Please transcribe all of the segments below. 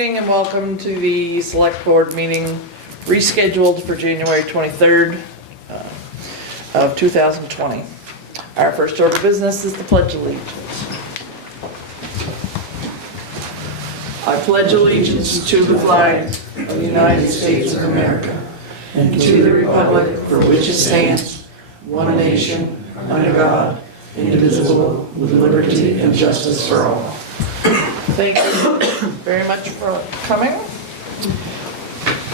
evening and welcome to the Select Board meeting rescheduled for January 23rd of 2020. Our first order of business is the Pledge of Allegiance. I pledge allegiance to the flag of the United States of America and to the republic for which it stands, one nation, under God, indivisible, with liberty and justice for all. Thank you very much for coming.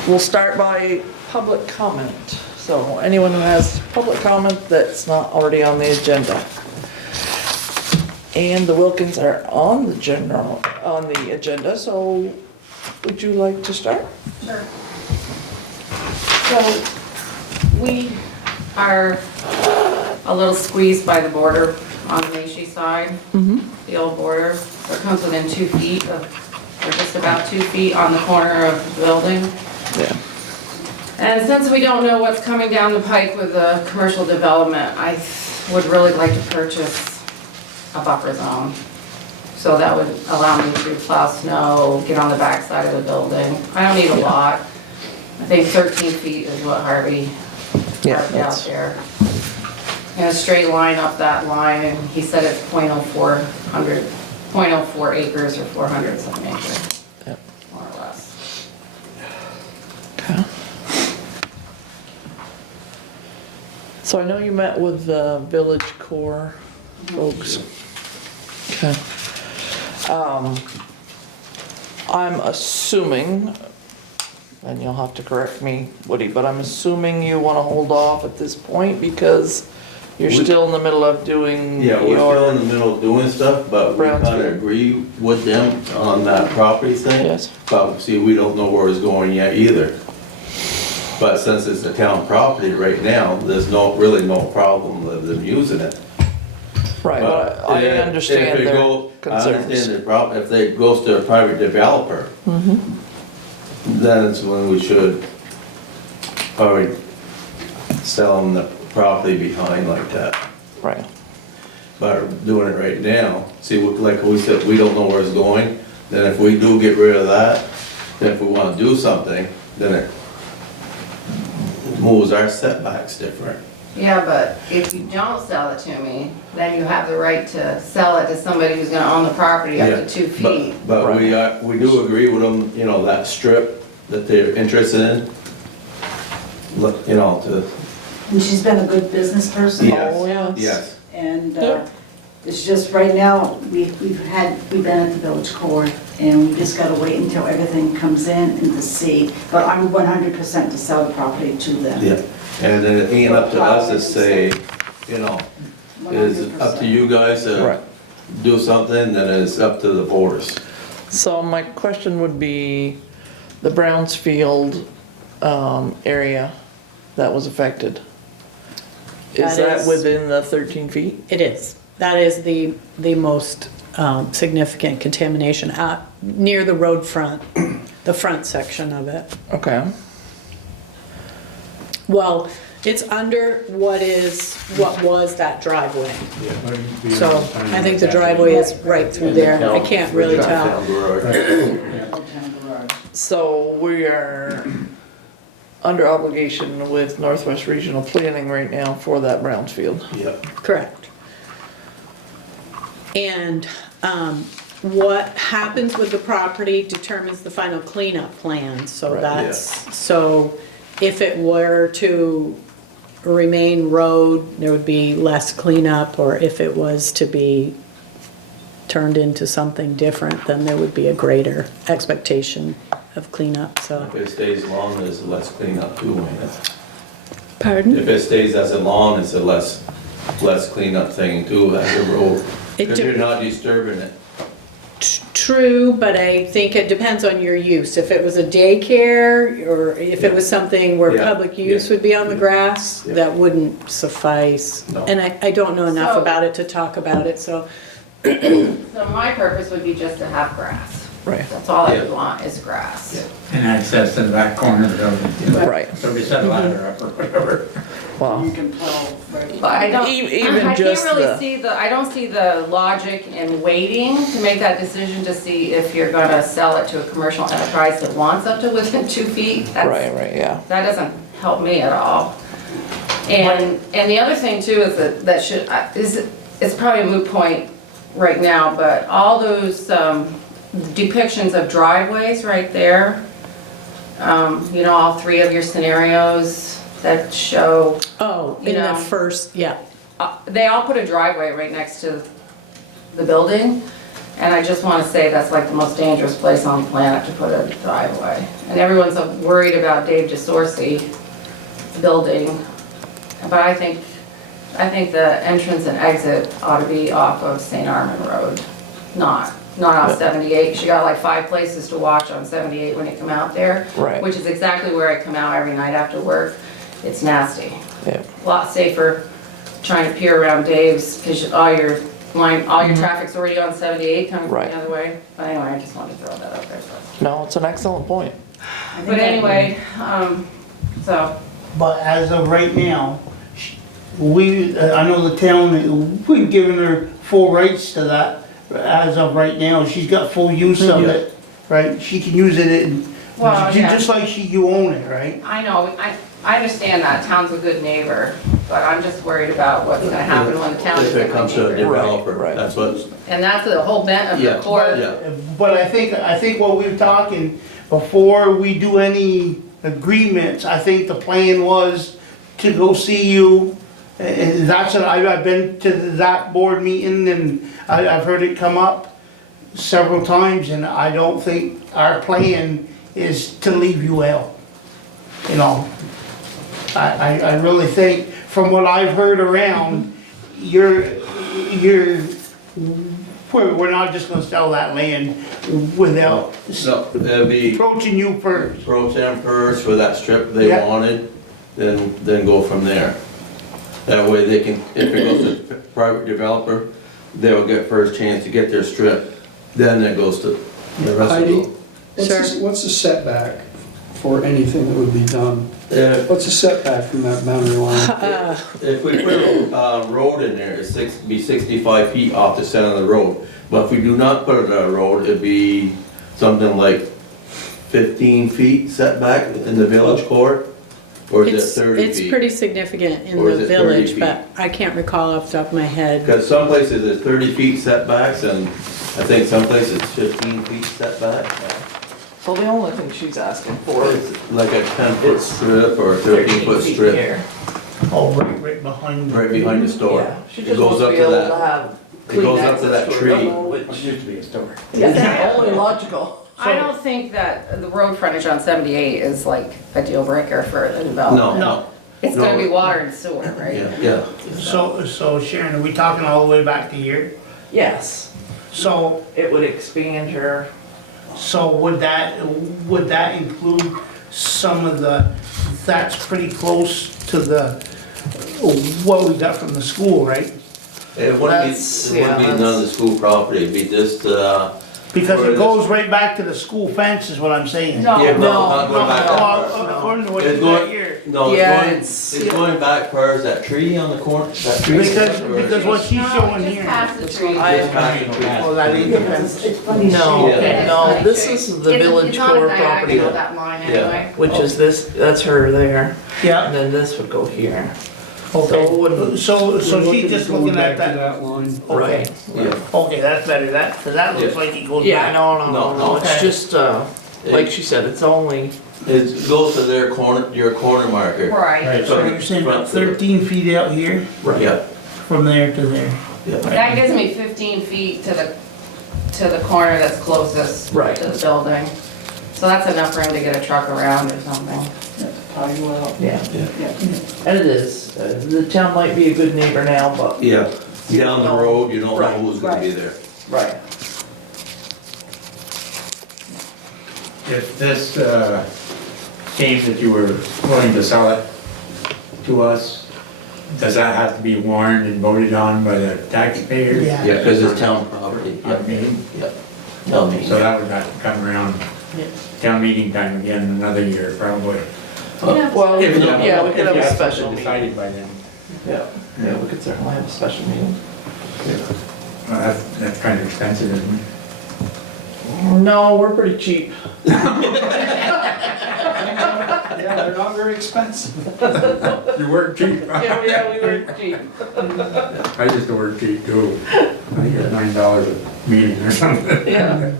We'll start by public comment. So anyone who has public comment that's not already on the agenda. And the Wilkins are on the agenda, so would you like to start? Sure. So we are a little squeezed by the border on the Macy side, the old border. So it comes within 2 feet of, or just about 2 feet on the corner of the building. Yeah. And since we don't know what's coming down the pike with the commercial development, I would really like to purchase a buffer zone. So that would allow me to plow snow, get on the back side of the building. I don't need a lot. I think 13 feet is what Harvey marked out there. And a straight line up that line, and he said it's 0.04 acres or 400 something acres, Yep. more or less. Okay. So I know you met with the village core folks. Okay. I'm assuming, and you'll have to correct me, Woody, but I'm assuming you want to hold off at this point because you're still in the middle of doing Yeah, we're still your... in the middle of doing stuff, but we kind of agree with them on that property thing. Yes. But see, we don't know where it's going yet either. But since it's a town property right now, there's really no problem with them using it. Right, but I understand their concerns. I understand their problem, if they goes to a private developer, then it's when we should probably sell them the property behind like that. Right. But doing it right now, see, like we said, we don't know where it's going, then if we do get rid of that, then if we wanna do something, then it moves our setbacks different. Yeah, but if you don't sell it to me, then you have the right to sell it to somebody who's gonna own the property up to 2 feet. But we do agree with them, you know, that strip that they're interested in, look, you know, to, And she's been a good business person. Oh, yes, yes. yes. And Yep. it's just, right now, we've been at the village court, and we just gotta wait until everything comes in and to see. But I'm 100% to sell the property to them. Yeah, and then it ain't up to us to say, you know, it's up to 100%. you guys Right. to do something, then it's up to the voters. So my question would be, the Brownsfield area that was affected, is That that is- within the 13 feet? It is. That is the most significant contamination near the road front, the front section of it. Okay. Well, it's under what was that driveway. So I think the driveway is right through there. I can't really tell. So we are under obligation with Northwest Regional Planning right now for that Brownsfield. Yep. Correct. And what happens with the property determines the final cleanup plan. So Right, so if it were to remain road, there would be less cleanup, or if it was to be turned into something different, then there would be a greater expectation of cleanup, so. If it stays long, there's less cleanup too, ain't it? Pardon? If it stays as a lawn, it's a less cleanup thing too, as a road. It Because you're not disturbing it. True, but I think it depends on your use. If it was a daycare, or if it was something where Yeah, public use yeah. would be on the grass, Yeah. that wouldn't suffice. No. And I don't know enough So- about it to talk about it, so. So my purpose would be just to have grass. Right. That's all I Yeah. would want is grass. And access to the back corner of the building. Right. So we set a ladder up or whatever. Wow. You can plow But I don't, Even I just can't really the- see I don't see the logic in waiting to make that decision to see if you're gonna sell it to a commercial enterprise that wants up to within 2 feet. Right, yeah. That doesn't help me at all. And the other thing too is it's probably a moot point right now, but all those depictions of driveways right there, you know, all 3 of your scenarios that show, Oh, You in the know. first, yeah. they all put a driveway right next to the building. And I just wanna say that's like the most dangerous place on the planet to put a driveway. And everyone's worried about Dave DeSorcy building, but I think the entrance and exit ought to be off of St. Armand Road, not off 78. You got like 5 places to watch on 78 when you come out there. Right. Which is exactly where I come out every night after work. It's nasty. Yeah. A lot safer trying to peer around Dave's, because all your traffic's already on 78 coming from Right. the other way. But anyway, I just wanted to throw that out there. No, it's an excellent point. But anyway, so, But as of right now, I know the town, we've given her full rights to that. As of right now, she's got full use of it, right? She can use it in, Well, yeah. just like you own it, right? I know, I understand that, town's a good neighbor, but I'm just worried about what's gonna happen when the town is If a it good comes to a neighbor. developer, Right. that's what, And that's the whole bent of the yeah, court. yeah. But I think what we were talking, before we do any agreements, I think the plan was to go see you. And that's what, I've been to that board meeting and I've heard it come up several times and I don't think our plan is to leave you out. You know, I really think, from what I've heard around, we're not just gonna sell that land without No, it'd be approaching you first. pro tem first for that strip they Yeah. wanted, then go from there. That way they can, if it goes to a private developer, they'll get first chance to get their strip, then it goes to the rest of Heidi, them. what's the setback for anything that would be done? If, What's the setback from that boundary line? if we put a road in there, it'd be 65 feet off the center of the road. But if we do not put it on a road, it'd be something like 15 feet setback in the village court? Or is it 30 feet? It's pretty significant in Or is the it 30 village, feet? but I can't recall off the top of my head. Because some places it's 30 feet setbacks, and I think some places it's 15 feet setback. So the only thing she's asking for is It's like a 10-foot strip or a 13-foot strip, here. Oh, right behind. right behind the store. Yeah, she It just goes wants to up be to able to that, have it clean goes up to access that to a tree. road, which is only logical. I don't think that the road frontage on 78 is like a deal breaker for the development. No, It's gonna no. be water and sewer, right? yeah. So Sharon, are we talking all the way back to here? Yes, So, it would expand her. so would that include some of that's pretty close to what we got from the school, right? It wouldn't be, That's- it wouldn't be yeah, none of the school property, it'd be just, Because Where it is- goes right back to the school fence is what I'm saying. No. yeah, No, not going back that far. Well, according to what It's you got going- here. No, Yeah, it's going back far as that tree on the corner, that tree. Because what she's No, showing just here. past the tree. I- Just past the tree. Oh, that ain't the fence. It's funny No, shape. Yeah. no, this is the village It's not core a property, diagonal, that line anyway. which is this, that's her there, Yeah, and then this would go here. So it okay. wouldn't, So We're she's looking just going looking at back to that. that line. right. Yeah. Okay, that's better, because that looks Yeah. like it goes Yeah, back. no, it's Okay. just, like she said, it's only, It goes to their corner, your corner marker. Right. So you're saying about 13 feet out here, Yeah, from there to there. yeah. That gives me 15 feet to the corner that's closest Right. to the building. So that's enough room to get a truck around or something. yeah. And it is, the town might be a good neighbor now, but, Yeah, down the road, you don't know Right, who's gonna be there. right. If this came that you were willing to sell it to us, does that have to be warned and voted on by the taxpayers? Yeah. Yeah, because it's town property. I mean, Yeah. Town meeting. so that would have to come around town meeting time again, another year probably. Well, If you- yeah, we could have if you a have special something meeting. decided by then. Yeah, yeah, we could certainly have a special meeting. That's kind of expensive, isn't it? No, we're pretty cheap. Yeah, they're not very expensive. You work cheap. Yeah, we were cheap. I used to work cheap too. I get $9 a meeting or something. Yeah.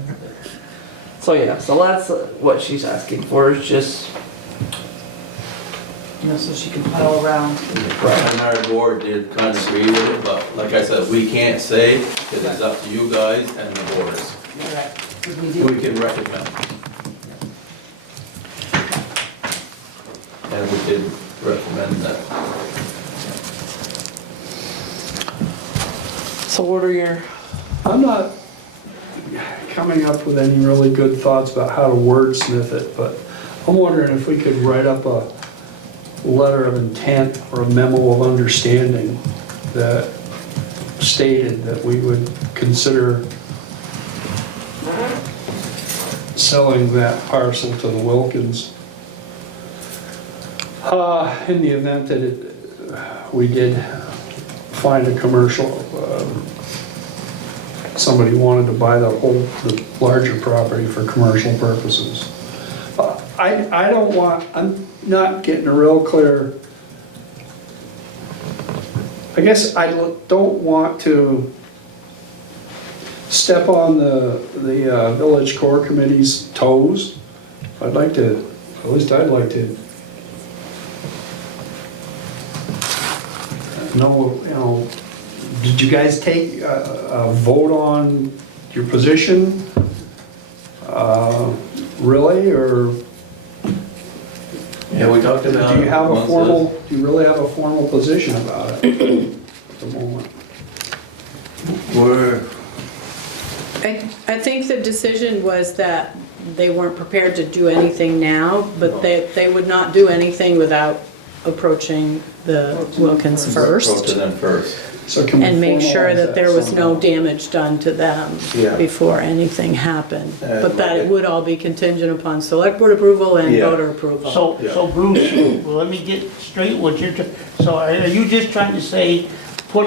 So yeah, so that's what she's asking for, is just, So she can pile around. And our board did kind of agree with it, but like I said, we can't say, because it's up to you guys and the boards. We can recommend. And we did recommend that. so what are your, I'm not coming up with any really good thoughts about how to wordsmith it, but I'm wondering if we could write up a letter of intent or a memo of understanding that stated that we would consider selling that parcel to the Wilkins. In the event that we did find a commercial, somebody wanted to buy the larger property for commercial purposes. I don't want, I'm not getting a real clear, I guess I don't want to step on the village core committee's toes. I'd like to, at least I'd like to know, did you guys take a vote on your position? Really, or Yeah, we talked about. do you have a once formal, do you really have a formal position about it at the moment? We're, I think the decision was that they weren't prepared to do anything now, but they would not do anything without approaching the Wilkins go first. to them first. So can we And make sure formalize that there was no somehow? damage done to them Yeah. before anything happened. But that it like- would all be contingent upon select board approval and Yeah. voter approval. So, Yeah. so Bruce, well, let me get straight what you're, so are you just trying to say, put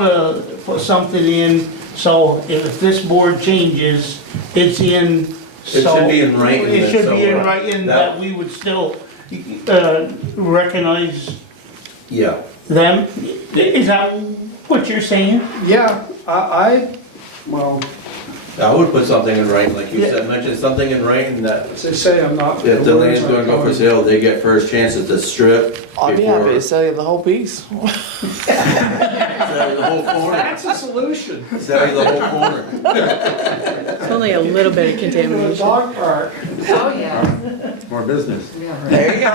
something in, so if this board changes, it's in, It so. should be in writing It then, should so, be in writing that we would still, recognize Yeah. them? Is that what you're saying? Yeah, well, I would put something in writing, like you said, mention something in writing that as I say, I'm not. if the land's gonna go for sale, they get first chance at the strip. I'd be happy to before- sell you the whole piece. Sell the whole corner. That's a solution. Sell the whole corner. It's only a little bit of contamination. Dog park. Oh, yeah. More business. There you go.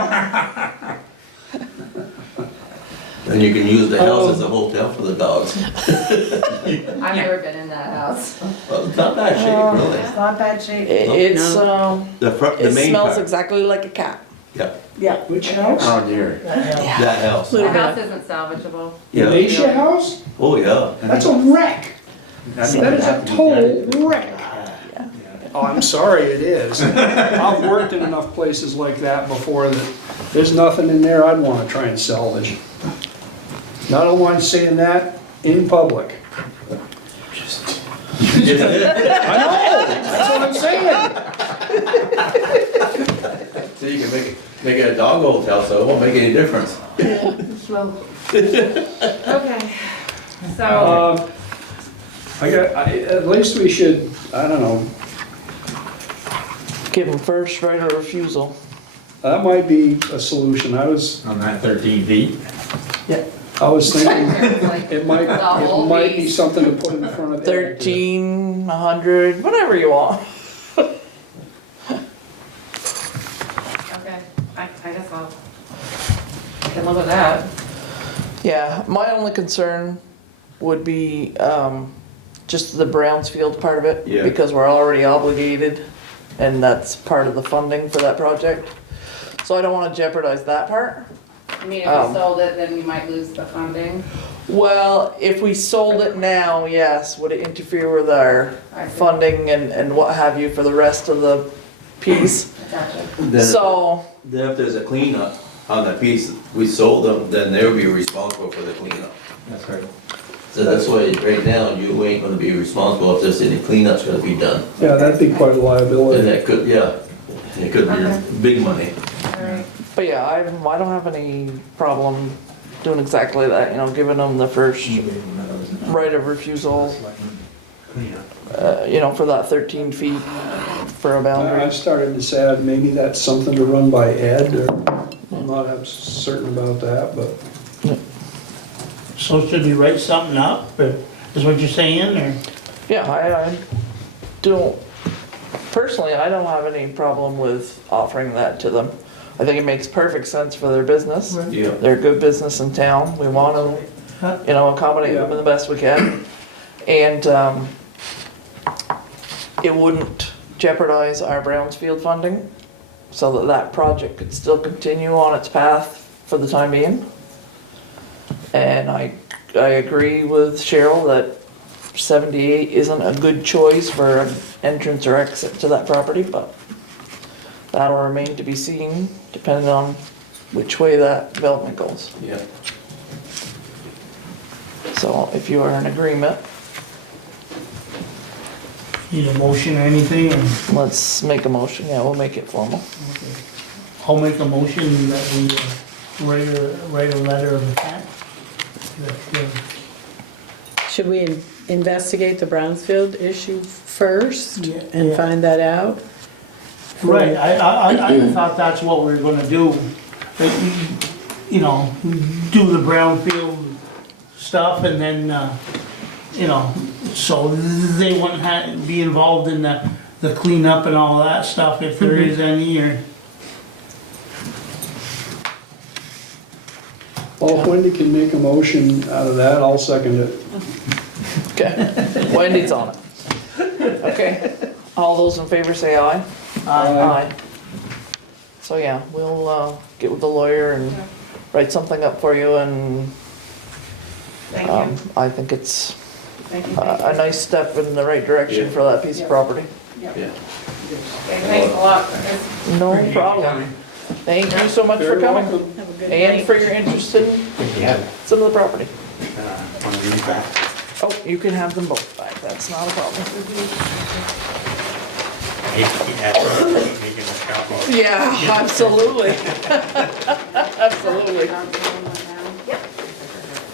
Then you can use the house as a hotel for the dogs. I've never been in that house. Well, it's not bad shape, really. It's not bad shape. It's, The front, the it main smells part. exactly like a cat. Yeah, Yeah. Which house? Oh dear. that house. The Little house bit. isn't salvageable. Yeah, Acacia house? oh, yeah. That's a wreck. That That is a total wreck. Oh, I'm sorry, it is. I've worked in enough places like that before that there's nothing in there I'd want to try and salvage. Not a one saying that in public. I know, that's what I'm saying. So you can make it a dog hotel, so it won't make any difference. Okay. So, At least we should, I don't know, Give them first right of refusal. that might be a solution. I was On that 13 feet. thinking like, it might be piece. something to put in front of. 13, 100, whatever you want. okay, I guess I can live with that. Yeah, my only concern would be, just the Brownsfield part of it. Yeah. Because we're already obligated, and that's part of the funding for that project. So I don't wanna jeopardize that part. I mean, if we sold it, then we might lose the funding. Well, if we sold it now, yes, would it interfere with our I see. funding and what have you for the rest of the piece? Gotcha. Then, So, then if there's a cleanup, on the piece we sold them, then they'll be responsible for the cleanup. That's right. So that's why right now you ain't gonna be responsible if there's any cleanup's gonna be done. Yeah, that'd be quite a And liability. that could, yeah, it could be big money. Alright. But yeah, I don't have any problem doing exactly that, you know, giving them the first right of refusal, you know, for that 13 feet for a boundary. I started to say maybe that's something to run by Ed, or I'm not certain about that, but So should we write something up, or is what you're saying, or? Yeah, I don't, personally, I don't have any problem with offering that to them. I think it makes perfect sense for their business. Yeah. They're a good business in town. We want to, you know, accommodate them the best we can. And it wouldn't jeopardize our Brownsfield funding, so that that project could still continue on its path for the time being. And I agree with Cheryl that 78 isn't a good choice for an entrance or exit to that property, but that'll remain to be seen, depending on which way that development goes. Yeah. So if you are in agreement, Need a motion or anything, or? let's make a motion. Yeah, we'll make it formal. I'll make a motion that we write a letter of intent. Should we investigate the Brownsfield issue first Yeah, and yeah. find that out? Right, I thought that's what we were gonna do. Like, you know, do the brownfield stuff and then, you know, so they wouldn't be involved in the cleanup and all that stuff if there is any, or. well, if Wendy can make a motion out of that, I'll second it. Okay, Wendy's on it. Okay, all those in favor say aye. Aye. So yeah, we'll get with the lawyer and write something up for you, and Thank you. I think it's Thank you. a nice step in the right direction for that piece of property. Yeah. Okay, thanks a lot. Chris. No problem. Thank you so much for Very coming welcome. Have a good and night. for your interest in Yeah. some of the property. Want to read back? Oh, you can have them both back, that's not a problem. Making a copy. Yeah, absolutely. Absolutely.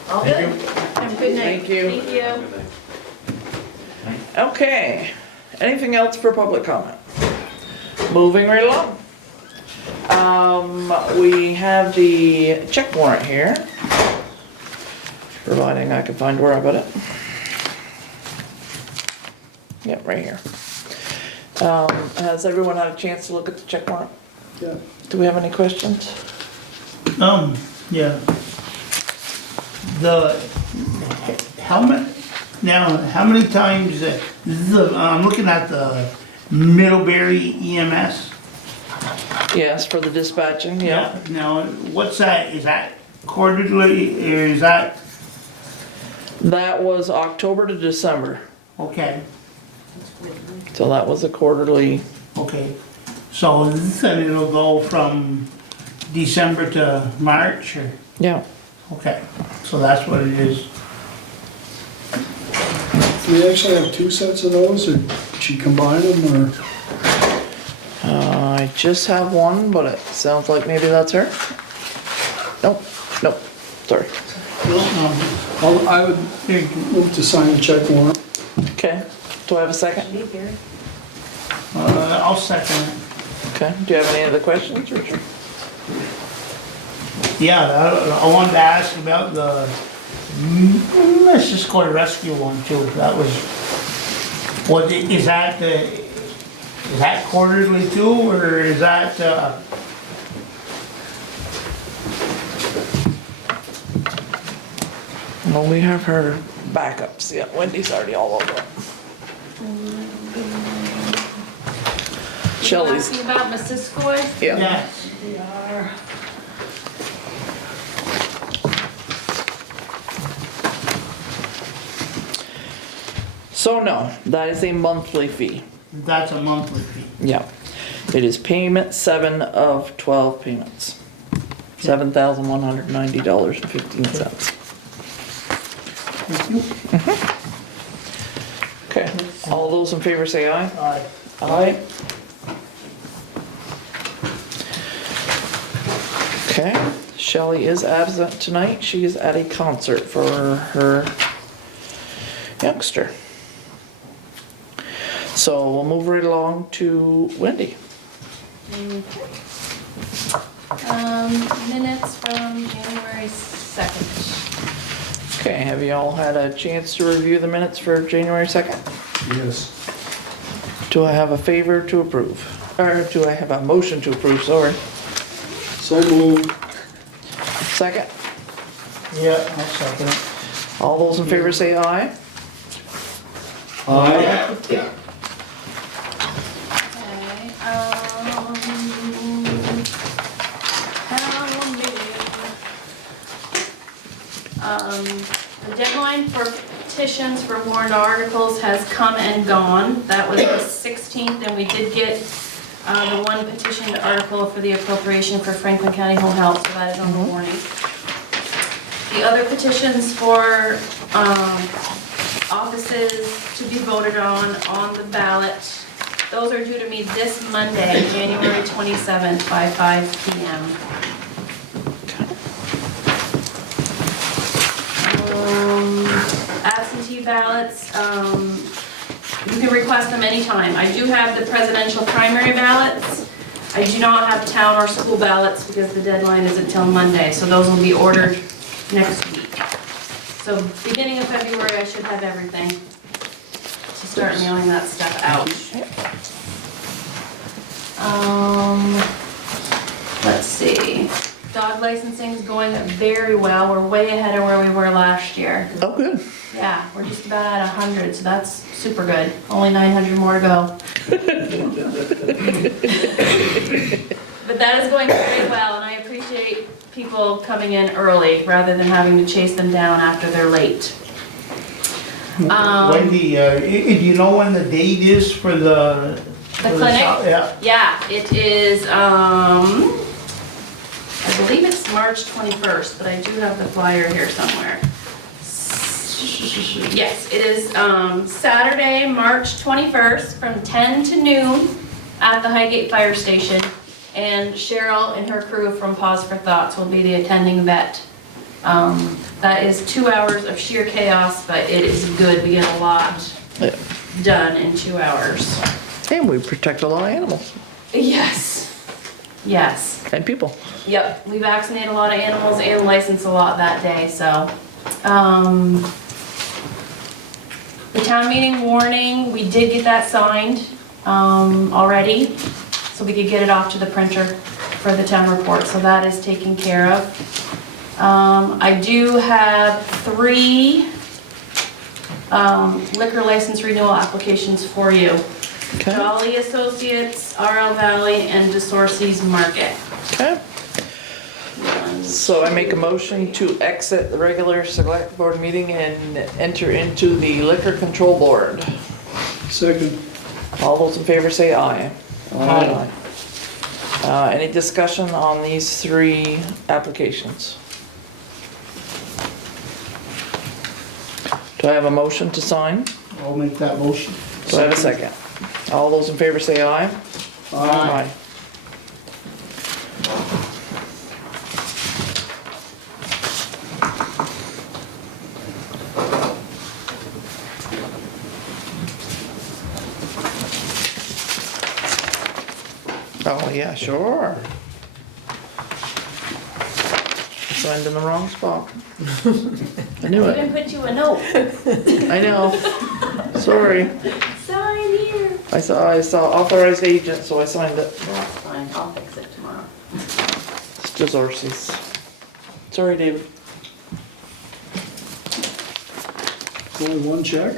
All Thank good. you. Have a good night. Thank you. Thank you. Okay, anything else for public comment? Moving right along. We have the check warrant here, providing I can find where I put it. Yep, right here. Has everyone had a chance to look at the check warrant? Yeah. Do we have any questions? Yeah. How many times, I'm looking at the Middlebury EMS. Yes, for the dispatching, yeah. Now, what's that, is that quarterly, or is that, That was October to December, okay, so that was a quarterly, okay. So then it'll go from December to March, or, yeah. okay, so that's what it is. Do we actually have two sets of those, or did she combine them, or? I just have one, but it sounds like maybe that's her. Nope, nope, sorry. I would move to sign the check warrant. Okay, do I have a second? I'll second it. Okay, do you have any other questions, Richard? Yeah, I wanted to ask about the, let's just call it rescue one too, that was, what, is that quarterly too, or is that, No, we have her backups, yeah, Wendy's already all over it. Shelley's, You about Missisquoi? yeah. yes, So no, that is a monthly fee, that's a monthly fee, yeah. It is payment 7 of 12 payments. $7,190.15. Okay, all those in favor say aye. Aye. Aye. Okay, Shelley is absent tonight. She is at a concert for her youngster. So we'll move right along to Wendy. Minutes from January 2nd. Okay, have you all had a chance to review the minutes for January 2nd? Yes. Do I have a favor to approve? Or do I have a motion to approve, sorry? So moved. Second? Yeah, I'll second it. All those in favor say aye. Aye. Okay, the deadline for petitions for warrant articles has come and gone. That was the 16th, and we did get the one petitioned article for the appropriation for Franklin County Home Health, so that is on the warning. The other petitions for offices to be voted on the ballot, those are due to me this Monday, January 27th by 5 p.m. Absentee ballots, you can request them anytime. I do have the presidential primary ballots. I do not have town or school ballots because the deadline is until Monday, so those will be ordered next week. So beginning of February, I should have everything to start mailing that stuff out. Let's see. Dog licensing's going very well. We're way ahead of where we were last year. Oh, good. Yeah, we're just about at 100, so that's super good. Only 900 more to go. But that is going very well, and I appreciate people coming in early rather than having to chase them down after they're late. Wendy, do you know when the date is for the? The clinic? Yeah. Yeah, it is, I believe it's March 21st, but I do have the flyer here somewhere. Yes, it is Saturday, March 21st from 10 to noon at the Highgate Fire Station. And Cheryl and her crew from Pause for Thoughts will be the attending vet. That is 2 hours of sheer chaos, but it is good. We get a lot done in 2 hours. And we protect a lot of animals Yes, yes. and people. Yep, we vaccinate a lot of animals and license a lot that day, so. The town meeting warning, we did get that signed already, so we could get it off to the printer for the town report, so that is taken care of. I do have 3 liquor license renewal applications for you. Okay. Jolly Associates, RL Valley, and DeSorcy's Market. Okay. So I make a motion to exit the regular select board meeting and enter into the liquor control board. Second. All those in favor say aye. Aye. Any discussion on these 3 applications? Do I have a motion to sign? I'll make that motion. Do I have a second? All those in favor say aye. Aye. Oh, yeah, sure. Signed in the wrong spot. I knew I it. even put you a note. I know. Sorry. Sign here. I saw authorized agent, so I signed it. That's fine, I'll fix it tomorrow. It's DeSorcy's. Sorry, David. Only one check?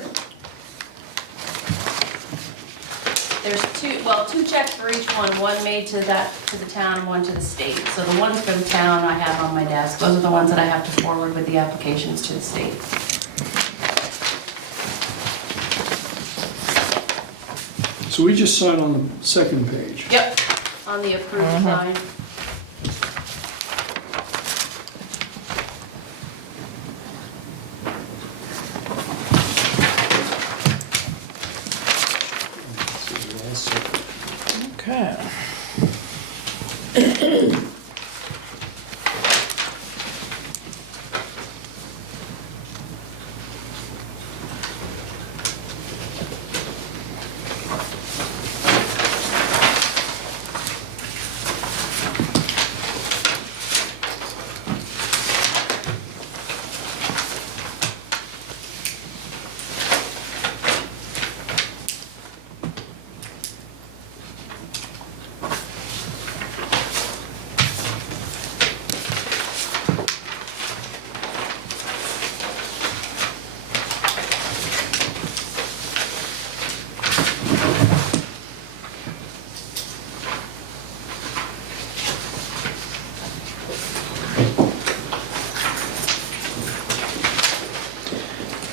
There's 2 checks for each one made to the town and one to the state. So the ones for the town I have on my desk, those are the ones that I have to forward with the applications to the state. So we just signed on the second page. Yep, on the approved side.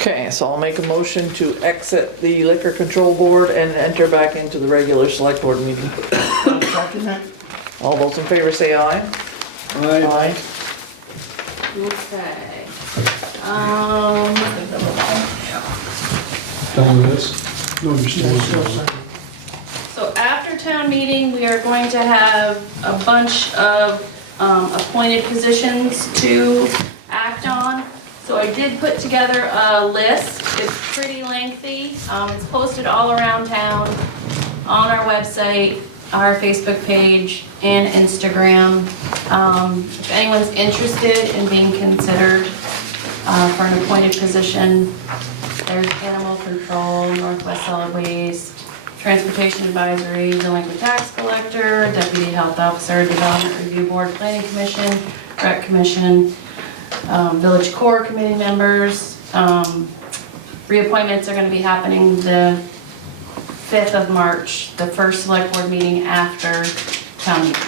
Okay, so I'll make a motion to exit the liquor control board and enter back into the regular select board meeting. Second that? All those in favor say aye. Aye. Okay. Done with this? No, you're still. So after town meeting, we are going to have a bunch of appointed positions to act on. So I did put together a list. It's pretty lengthy. It's posted all around town, on our website, our Facebook page, and Instagram. If anyone's interested in being considered for an appointed position, there's animal control, Northwest Solid Waste, Transportation Advisory, Delinquent Tax Collector, Deputy Health Officer, Development Review Board, Planning Commission, Rec Commission, Village Core Committee members. Reappointments are gonna be happening the 5th of March, the first select board meeting after town meeting.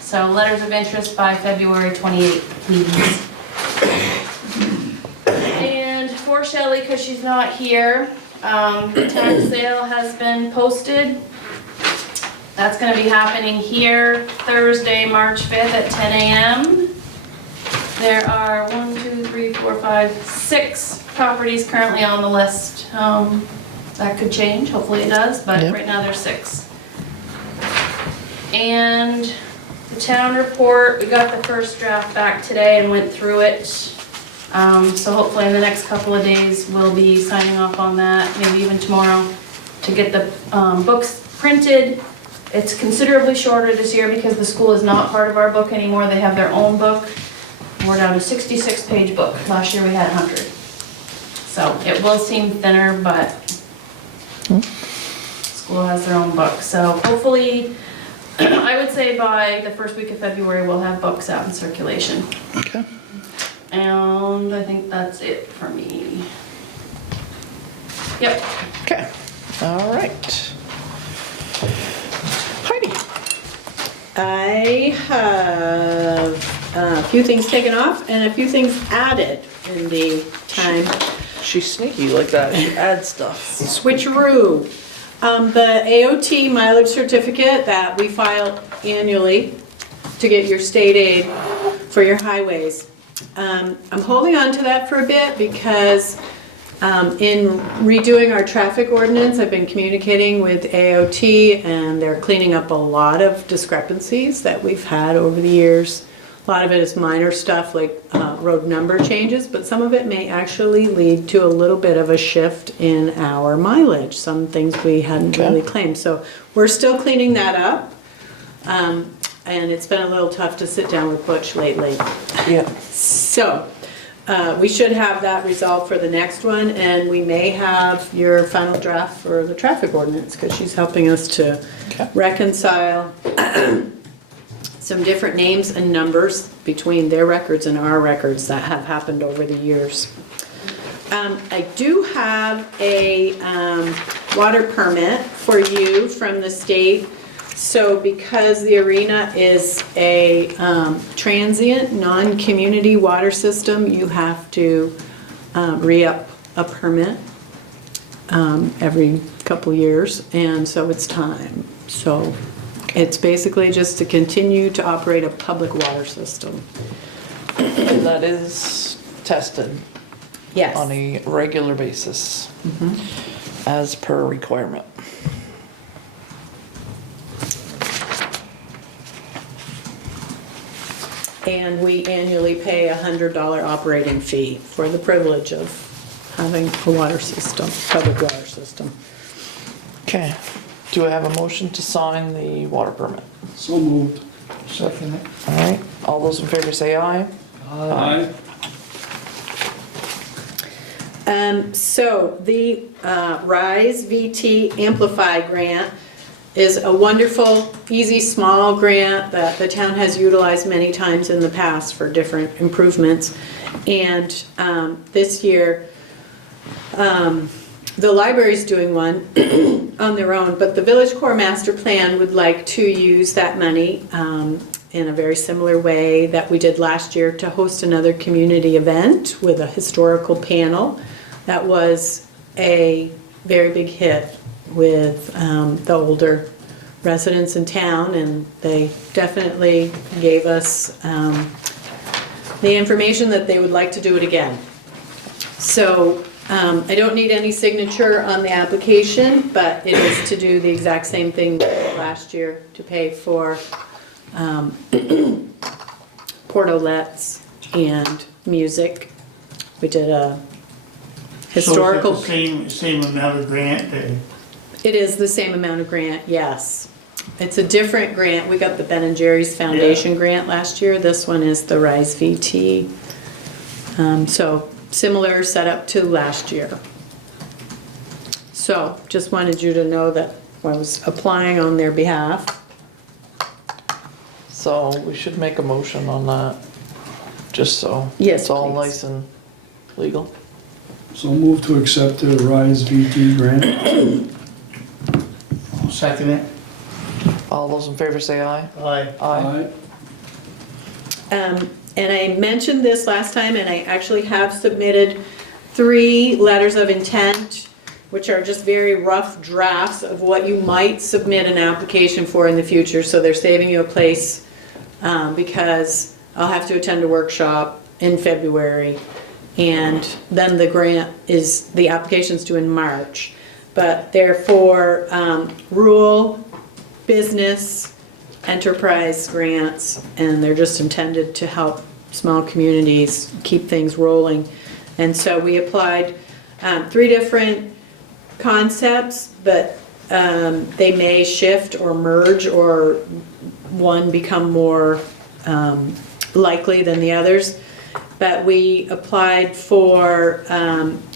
So letters of interest by February 28th, please. And for Shelley, because she's not here, the tax sale has been posted. That's gonna be happening here Thursday, March 5th at 10 a.m. There are 6 properties currently on the list. That could change, hopefully it does, but Yep. right now there's 6. And the town report, we got the first draft back today and went through it. So hopefully in the next couple of days, we'll be signing off on that, maybe even tomorrow, to get the books printed. It's considerably shorter this year because the school is not part of our book anymore. They have their own book. We're down to 66-page book. Last year we had 100. So it will seem thinner, but school has their own book. So hopefully, I would say by the first week of February, we'll have books out in circulation. Okay. And I think that's it for me. Yep. Okay, all right. Heidi. I have a few things taken off and a few things added in the time. She's sneaky like that, she adds stuff. Switcheroo. The AOT mileage certificate that we file annually to get your state aid for your highways. I'm holding on to that for a bit because in redoing our traffic ordinance, I've been communicating with AOT and they're cleaning up a lot of discrepancies that we've had over the years. A lot of it is minor stuff like road number changes, but some of it may actually lead to a little bit of a shift in our mileage, some things we hadn't really claimed. So we're still cleaning that up. And it's been a little tough to sit down with Butch lately. Yeah. So, we should have that resolved for the next one, and we may have your final draft for the traffic ordinance, because she's helping us to reconcile some different names and numbers between their records and our records that have happened over the years. I do have a water permit for you from the state. So because the arena is a transient, non-community water system, you have to re-up a permit every couple years, and so it's time. So it's basically just to continue to operate a public water system. And that is tested Yes. on a regular basis, as per requirement. And we annually pay a $100 operating fee for the privilege of having a water system, public water system. Okay, do I have a motion to sign the water permit? So moved. Second it. All right, all those in favor say aye. Aye. So the RISE VT Amplify grant is a wonderful, easy, small grant that the town has utilized many times in the past for different improvements. And this year, the library's doing one on their own, but the Village Core Master Plan would like to use that money in a very similar way that we did last year to host another community event with a historical panel. That was a very big hit with the older residents in town, and they definitely gave us the information that they would like to do it again. So I don't need any signature on the application, but it is to do the exact same thing last year, to pay for portalets and music. We did a historical. So is it the same amount of grant that? It is the same amount of grant, yes. It's a different grant. We got the Ben and Jerry's Foundation grant last year. This one is the RISE VT. So similar setup to last year. So just wanted you to know that I was applying on their behalf. So we should make a motion on that, just so Yes, it's all please. nice and legal. So move to accept the RISE VT grant. I'll second it. All those in favor say aye. Aye. Aye. And I mentioned this last time, and I actually have submitted 3 letters of intent, which are just very rough drafts of what you might submit an application for in the future. So they're saving you a place, because I'll have to attend a workshop in February. And then the application's due in March. But they're for rural, business, enterprise grants, and they're just intended to help small communities keep things rolling. And so we applied 3 different concepts, but they may shift or merge, or one become more likely than the others. But we applied for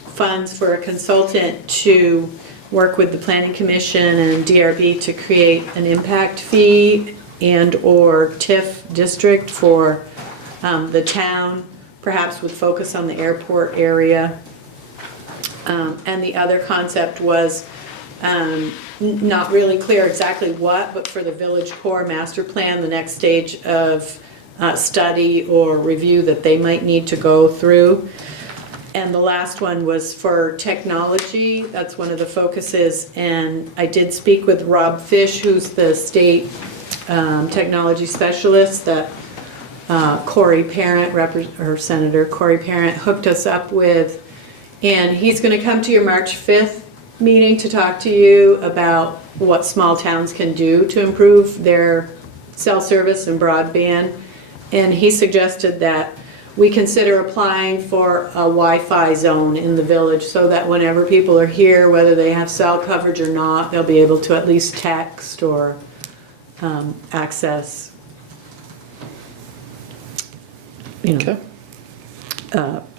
funds for a consultant to work with the Planning Commission and DRB to create an impact fee and or TIF district for the town, perhaps with focus on the airport area. And the other concept was not really clear exactly what, but for the Village Core Master Plan, the next stage of study or review that they might need to go through. And the last one was for technology. That's one of the focuses. And I did speak with Rob Fish, who's the state technology specialist that Corey Parent, or Senator Corey Parent, hooked us up with. And he's going to come to your March 5th meeting to talk to you about what small towns can do to improve their cell service and broadband. And he suggested that we consider applying for a Wi-Fi zone in the village so that whenever people are here, whether they have cell coverage or not, they'll be able to at least text or access,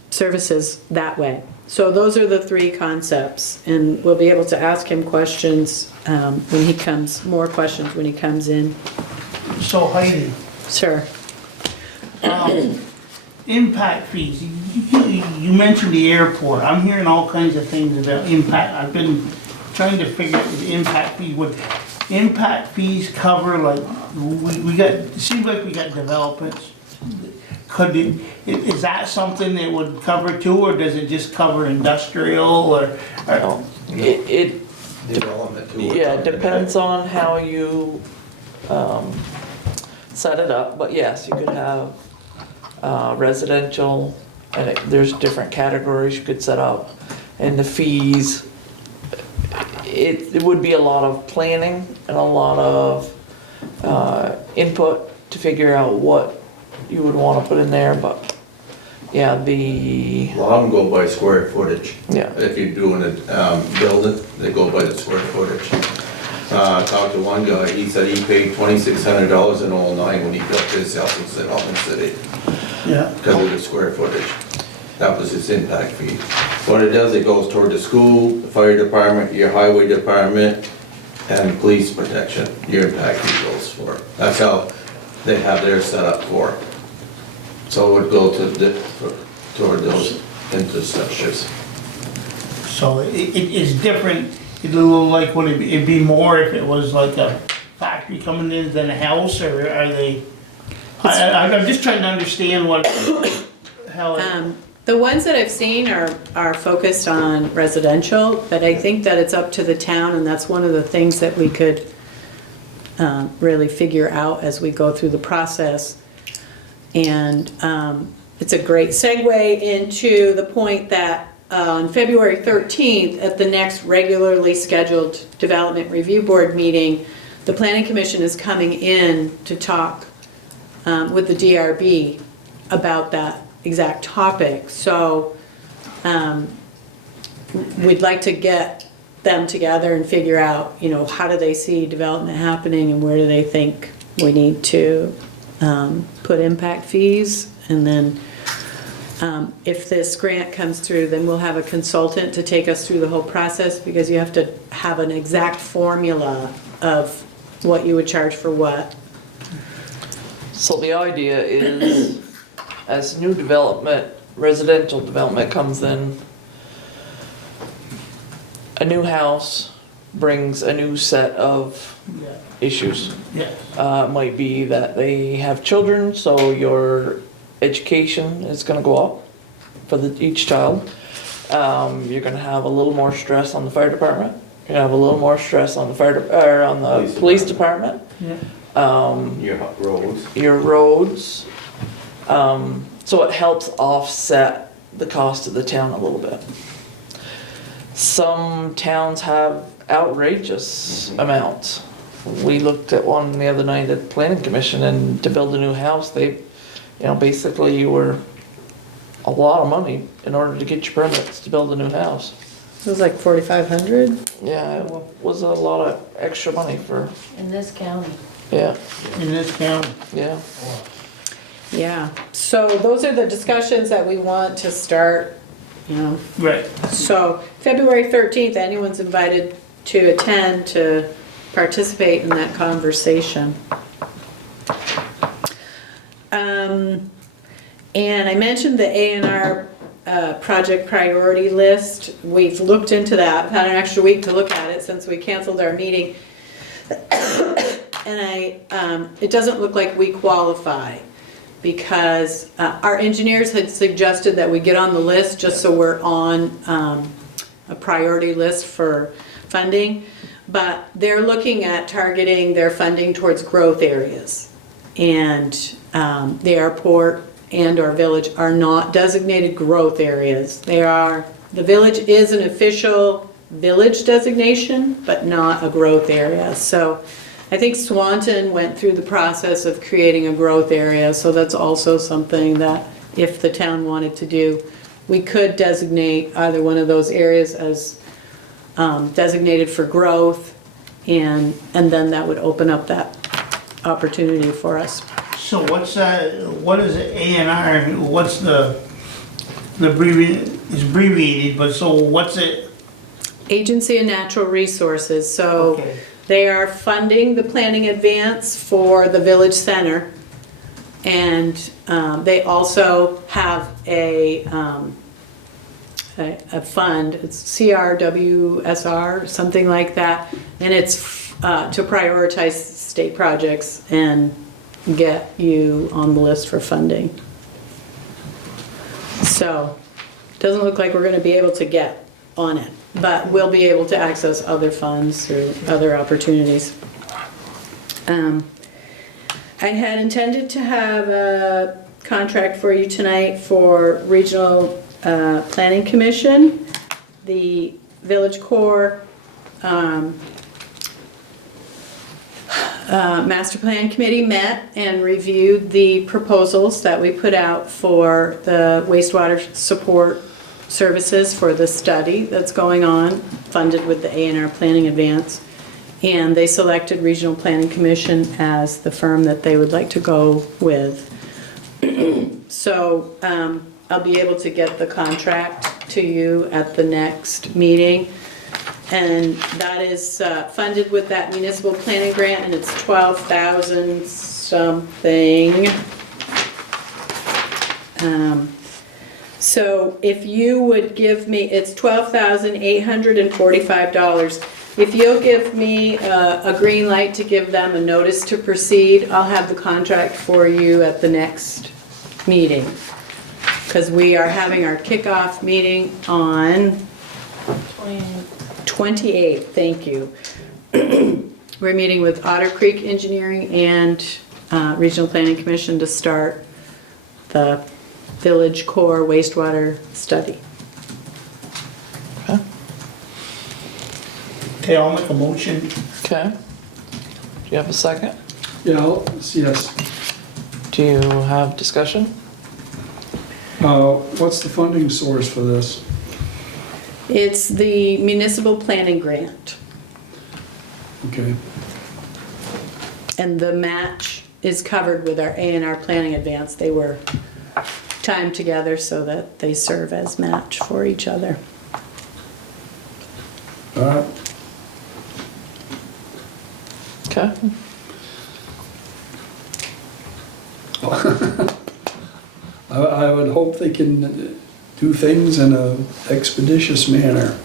services that way. So those are the 3 concepts, and we'll be able to ask him questions when he comes, more questions when he comes in. So Heidi, Sure. impact fees, you mentioned the airport. I'm hearing all kinds of things about impact. I've been trying to figure out the impact fee. Would impact fees cover, like, we got, it seems like we got developments. Could it, is that something that would cover too, or does it just cover industrial, or? It Development too. yeah, it depends on how you set it up, but yes, you could have residential, and there's different categories you could set up, and the fees, it would be a lot of planning and a lot of input to figure out what you would wanna put in there, but, yeah, A lot of them go by square footage. yeah. If you're doing a building, they go by the square footage. I talked to one guy, he said he paid $2,600 in '09 when he built his house in Elton City, Yeah. because of the square footage. That was his impact fee. What it does, it goes toward the school, the fire department, your highway department, and police protection, your impact fee goes for. That's how they have theirs set up for. So it would go toward those intersections. So it's different, it's a little like, would it'd be more if it was like a factory coming in than a house, or are they? I'm just trying to understand what, how it. The ones that I've seen are focused on residential, but I think that it's up to the town, and that's one of the things that we could really figure out as we go through the process. And it's a great segue into the point that on February 13th, at the next regularly scheduled Development Review Board meeting, the Planning Commission is coming in to talk with the DRB about that exact topic. So we'd like to get them together and figure out, you know, how do they see development happening and where do they think we need to put impact fees. And then if this grant comes through, then we'll have a consultant to take us through the whole process, because you have to have an exact formula of what you would charge for what. So the idea is, as new development, residential development comes in, a new house brings a new set of Yeah. issues. Yeah. Might be that they have children, so your education is gonna go up for each child. You're gonna have a little more stress on the fire department. You're gonna have a little more stress on the police department. Your roads. Your roads. So it helps offset the cost of the town a little bit. Some towns have outrageous amounts. We looked at one the other night at the planning commission, and to build a new house, basically you were a lot of money in order to get your permits to build a new house. It was like 4,500. Yeah, it was a lot of extra money for, In this county. yeah, In this county. yeah. Yeah, so those are the discussions that we want to start, you know. Right. So February 13th, anyone's invited to attend to participate in that conversation. And I mentioned the A&R project priority list. We've looked into that, I've had an extra week to look at it since we canceled our meeting. And it doesn't look like we qualify, because our engineers had suggested that we get on the list just so we're on a priority list for funding. But they're looking at targeting their funding towards growth areas. And the airport and our village are not designated growth areas. The village is an official village designation, but not a growth area. So I think Swanton went through the process of creating a growth area, so that's also something that if the town wanted to do, we could designate either one of those areas as designated for growth, and then that would open up that opportunity for us. So what is A&R, what's the it's abbreviated, but so what's it? Agency of Natural Resources, so Okay. they are funding the planning advance for the village center. And they also have a fund, it's CRWSR, something like that. And it's to prioritize state projects and get you on the list for funding. So, doesn't look like we're gonna be able to get on it, but we'll be able to access other funds through other opportunities. I had intended to have a contract for you tonight for Regional Planning Commission. The Village Core Master Plan Committee met and reviewed the proposals that we put out for the wastewater support services for the study that's going on, funded with the A&R Planning Advance. And they selected Regional Planning Commission as the firm that they would like to go with. So I'll be able to get the contract to you at the next meeting. And that is funded with that municipal planning grant, and it's 12,000 something. So if you would give me, it's $12,845. If you'll give me a green light to give them a notice to proceed, I'll have the contract for you at the next meeting. Because we are having our kickoff meeting on 28th, thank you. We're meeting with Otter Creek Engineering and Regional Planning Commission to start the Village Core wastewater study. Okay, I'll make a motion. Okay. Do you have a second? Yeah, yes. Do you have discussion? What's the funding source for this? It's the municipal planning grant, Okay. and the match is covered with our A&R Planning Advance. They were timed together so that they serve as match for each other. All right. Okay. I would hope they can do things in a expeditious manner.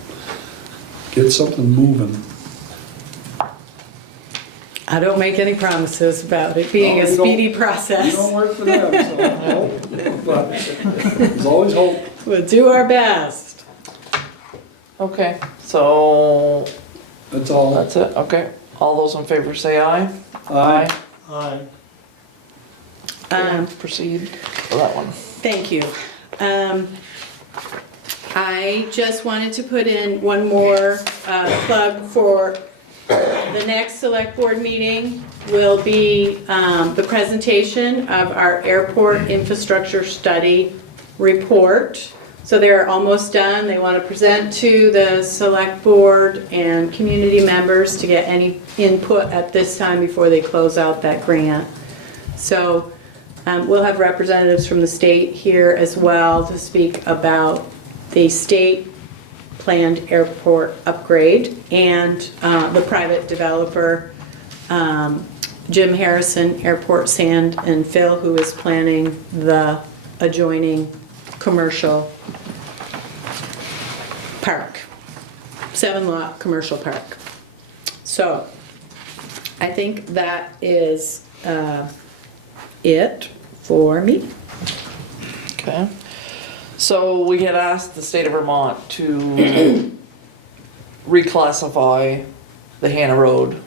Get something moving. I don't make any promises about it being a No, you don't- speedy You process. don't work for them, so I hope. But there's always hope. We'll do our best. Okay, so That's all. that's it, okay. All those in favor say aye. Aye. Aye. Okay, proceed for that one. Thank you. I just wanted to put in one more plug for the next select board meeting will be the presentation of our airport infrastructure study report. So they're almost done. They want to present to the select board and community members to get any input at this time before they close out that grant. So we'll have representatives from the state here as well to speak about the state planned airport upgrade and the private developer, Jim Harrison, Airport Sand and Fill, who is planning the adjoining commercial park, 7-lot commercial park. So I think that is it for me. Okay. So we had asked the state of Vermont to reclassify the Hannah Road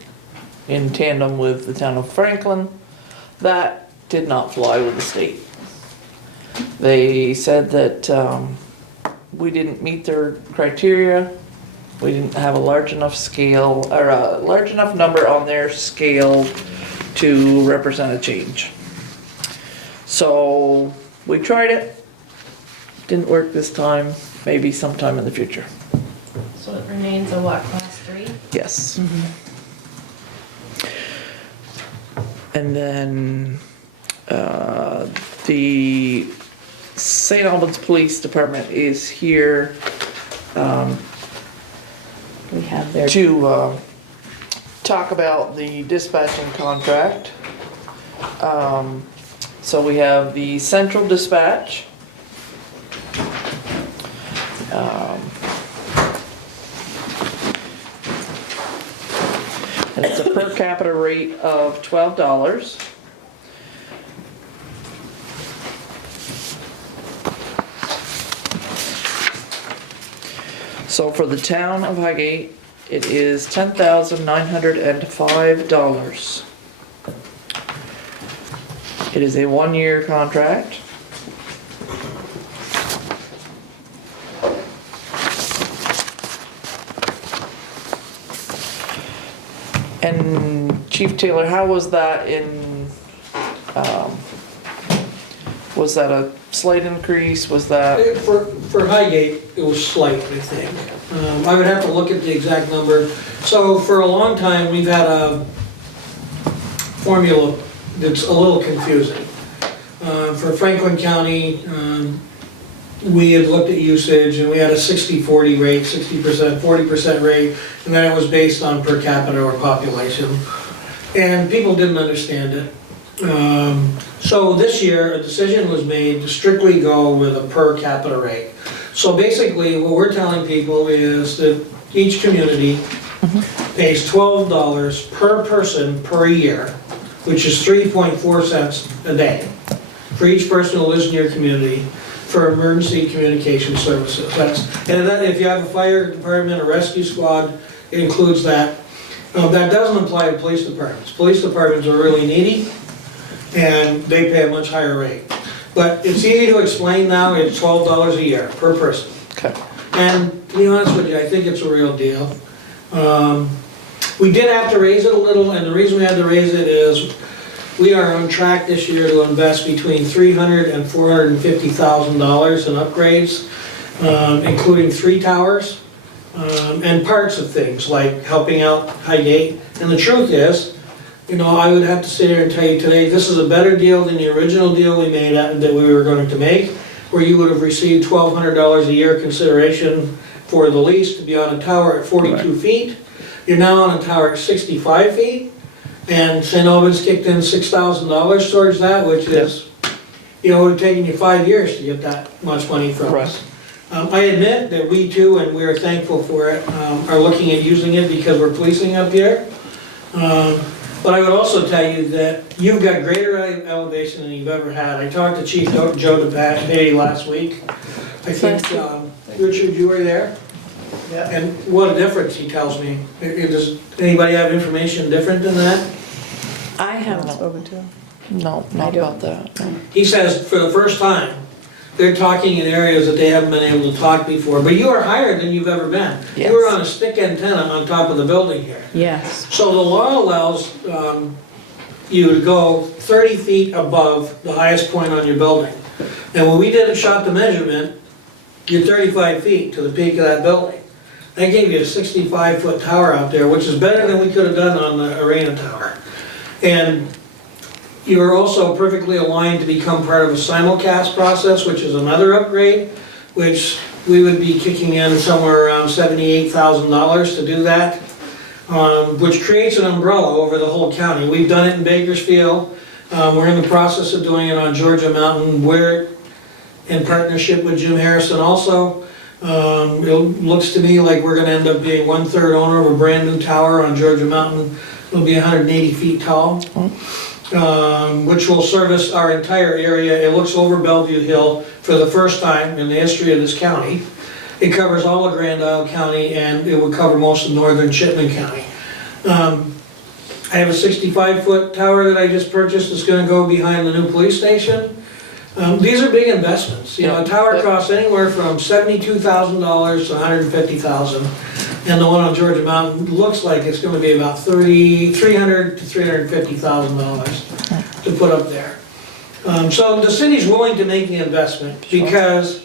in tandem with the town of Franklin. That did not fly with the state. They said that we didn't meet their criteria. We didn't have a large enough scale, or a large enough number on their scale to represent a change. So we tried it. Didn't work this time, maybe sometime in the future. So it remains a what, class 3? Yes. And then the St. Albans Police Department is here We have their, to talk about the dispatching contract. So we have the central dispatch. It's a per capita rate of $12. So for the town of Highgate, it is $10,905. It is a 1-year contract. And Chief Taylor, how was that in, was that a slight increase? Was that, For Highgate, it was slight, I think. I would have to look at the exact number. So for a long time, we've had a formula that's a little confusing. For Franklin County, we had looked at usage and we had a 60-40 rate, 60%, 40% rate, and then it was based on per capita or population. And people didn't understand it. So this year, a decision was made to strictly go with a per capita rate. So basically, what we're telling people is that each community pays $12 per person per year, which is 3.4 cents a day, for each person who lives in your community for emergency communication services. And if you have a fire department or rescue squad, it includes that. That doesn't apply to police departments. Police departments are really needy, and they pay a much higher rate. But it's easy to explain now, it's $12 a year per person. okay, And to be honest with you, I think it's a real deal. We did have to raise it a little, and the reason we had to raise it is we are on track this year to invest between $300,000 and $450,000 in upgrades, including 3 towers, and parts of things like helping out Highgate. And the truth is, you know, I would have to sit here and tell you today, this is a better deal than the original deal we made that we were going to make, where you would have received $1,200 a year consideration for the lease to be on a tower at 42 feet. You're now on a tower at 65 feet, and St. Albans kicked in $6,000 towards that, which is, you know, it would have taken you 5 years to get that much money from us. I admit that we too, and we're thankful for it, are looking at using it because we're policing up here. But I would also tell you that you've got greater elevation than you've ever had. I talked to Chief Joe DePatie last week. I think, Richard, you were there? Yeah. And what a difference, he tells me. Does anybody have information different than that? I haven't spoken to him. no, not about that, no. He says for the first time, they're talking in areas that they haven't been able to talk before. But you are higher than you've ever been. Yes. You were on a stick antenna on top of the building here. Yes. So the law allows you to go 30 feet above the highest point on your building. And when we did a shot to measurement, you're 35 feet to the peak of that building. That gave you a 65-foot tower out there, which is better than we could have done on the Arena Tower. And you're also perfectly aligned to become part of a simulcast process, which is another upgrade, which we would be kicking in somewhere around $78,000 to do that, which creates an umbrella over the whole county. We've done it in Bakersfield. We're in the process of doing it on Georgia Mountain. We're in partnership with Jim Harrison also. It looks to me like we're gonna end up being 1/3 owner of a brand new tower on Georgia Mountain. It'll be 180 feet tall, which will service our entire area. It looks over Bellevue Hill for the first time in the history of this county. It covers all of Grand Isle County, and it would cover most of northern Chittenden County. I have a 65-foot tower that I just purchased that's gonna go behind the new police station. These are big investments. You know, a tower costs anywhere from $72,000 to $150,000. And the one on Georgia Mountain looks like it's gonna be about $300,000 to $350,000 to put up there. So the city's willing to make the investment because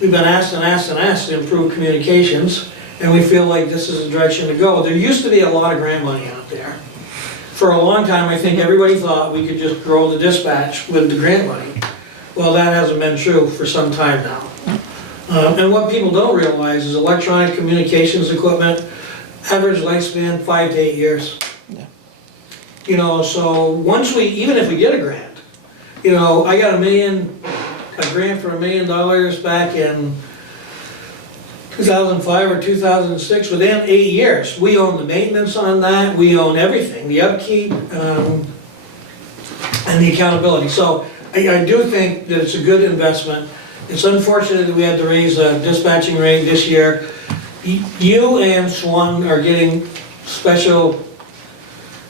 we've been asked and asked and asked to improve communications, and we feel like this is the direction to go. There used to be a lot of grant money out there. For a long time, I think everybody thought we could just grow the dispatch with the grant money. Well, that hasn't been true for some time now. And what people don't realize is electronic communications equipment, average lifespan 5 to 8 years. Yeah. You know, so once even if we get a grant, you know, I got a grant for $1 million back in 2005 or 2006, within 8 years. We own the maintenance on that, we own everything, the upkeep, and the accountability. So I do think that it's a good investment. It's unfortunate that we had to raise a dispatching rate this year. You and Swan are getting special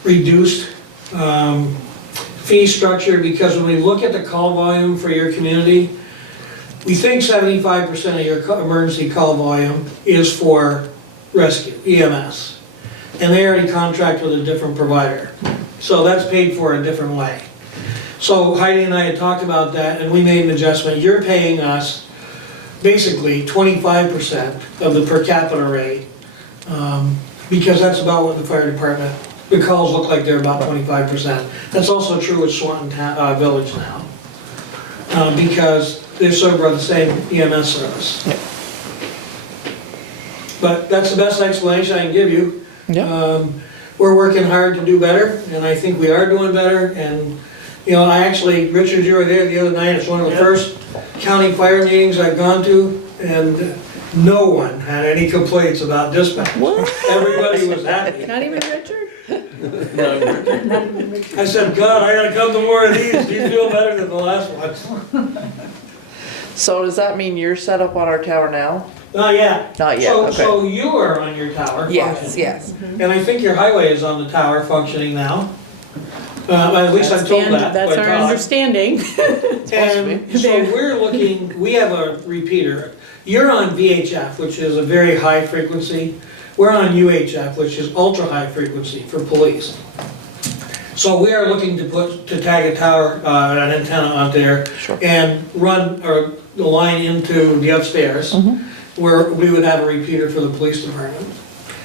reduced fee structure because when we look at the call volume for your community, we think 75% of your emergency call volume is for rescue, EMS. and they already contract with a different provider. So that's paid for a different way. So Heidi and I had talked about that, and we made an adjustment. You're paying us basically 25% of the per capita rate, because that's about what the fire department, the calls look like they're about 25%. That's also true with Swanton Village now, because they're served by the same EMS service. Yeah. But that's the best explanation I can give you. Yeah. We're working hard to do better, and I think we are doing better, and, you know, Richard, you were there the other night, it's one of the first county fire meetings I've gone to, and no one had any complaints about dispatch. Everybody was happy. Not even Richard? I said, God, I gotta come to more of these, these feel better than the last ones. So does that mean you're set up on our tower now? Not yet. Not yet, okay. So you are on your tower Yes, functioning. yes. And I think your highway is on the tower functioning now. At least I'm told that That's by our Todd. to understanding. And so we're looking, we have a repeater. You're on VHF, which is a very high frequency. We're on UHF, which is ultra high frequency for police. So we are looking to tag a tower, an antenna out there, Sure. and run the line into the upstairs, where we would have a repeater for the police department.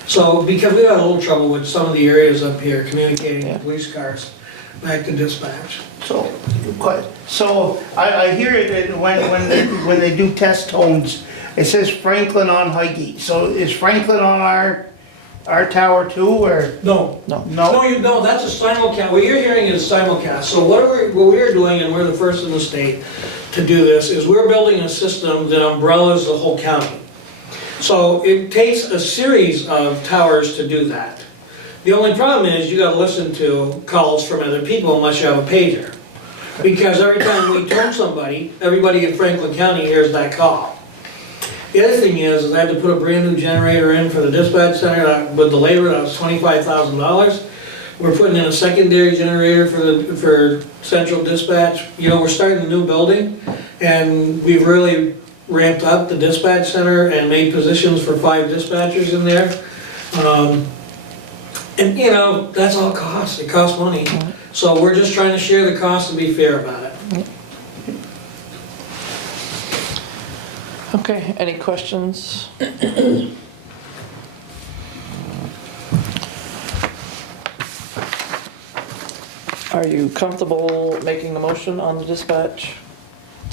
So, because we had a little trouble with some of the areas up here communicating with police cars back to dispatch. So, I hear it that when they do test tones, it says Franklin on Highgate. So is Franklin on our tower too, or? No. No. No, that's a simulcast. What you're hearing is simulcast. So what we're doing, and we're the first in the state to do this, is we're building a system that umbrellas the whole county. So it takes a series of towers to do that. The only problem is you gotta listen to calls from other people unless you have a pager. Because every time we turn somebody, everybody in Franklin County hears that call. The other thing is I had to put a brand new generator in for the dispatch center with the labor, that was $25,000. We're putting in a secondary generator for central dispatch. You know, we're starting a new building, and we've really ramped up the dispatch center and made positions for 5 dispatchers in there. And you know, that's all cost, it costs money. So we're just trying to share the cost and be fair about it. Okay, any questions? Are you comfortable making the motion on the dispatch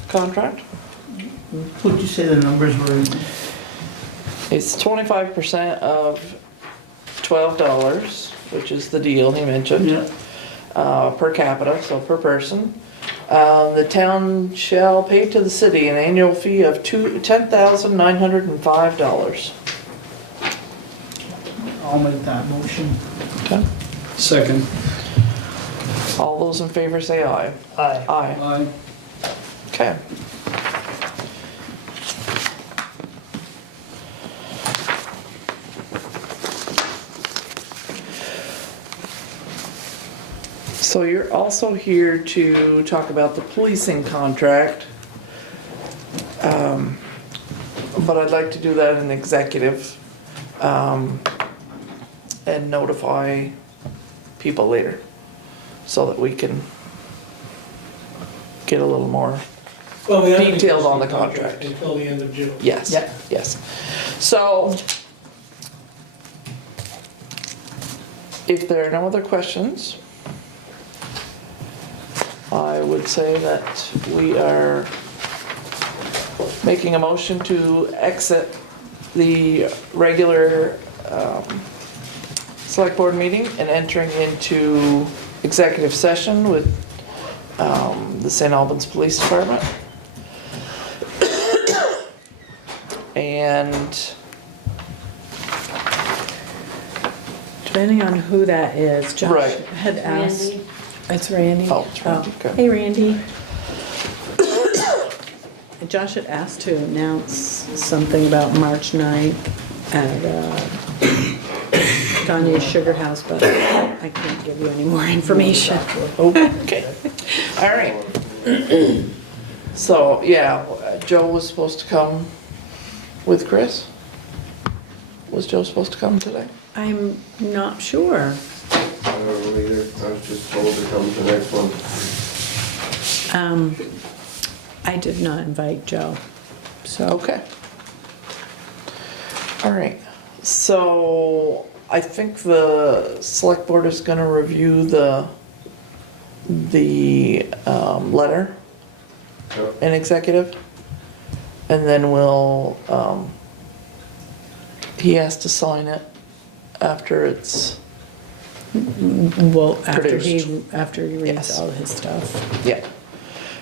contract? Would you say the numbers were? It's 25% of $12, which is the deal he mentioned. Per capita, so per person. The town shall pay to the city an annual fee of $10,905. I'll make that motion. Okay. Second. All those in favor say aye. Aye. Aye. Aye. Okay. So you're also here to talk about the policing contract. But I'd like to do that in executive, and notify people later, so that we can get a little more, Well, we haven't Details on the increased contract. until the end of June. yes, Yeah. yes. So, if there are no other questions, I would say that we are making a motion to exit the regular select board meeting and entering into executive session with the St. Albans Police Department. And Depending on who that is, Josh Right. had asked. Randy. It's Randy. Oh, it's Randy, okay. Hey, Randy. Josh had asked to announce something about March 9th at Tanya's Sugar House, but I can't give you any more information. Okay, all right. So, yeah, Joe was supposed to come with Chris? Was Joe supposed to come today? I'm not sure. I don't know either, I was just told to come to the next one. I did not invite Joe, so. Okay. All right, so I think the select board is gonna review the letter Yep. in executive. And then we'll, he has to sign it after it's, Well, after Produced. he reads Yes. all his stuff. yeah.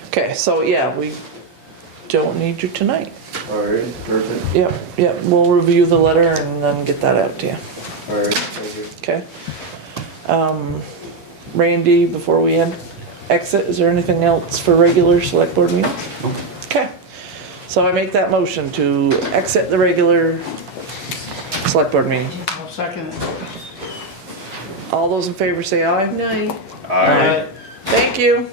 Okay, so yeah, we don't need you tonight. Alright, perfect, Yep, yep, we'll review the letter and then get that out to you, alright, thank you. okay? Randy, before we exit, is there anything else for regular select board meeting? Okay, so I make that motion to exit the regular select board meeting. I'll second it. All those in favor say aye. Night. Aye. Thank you.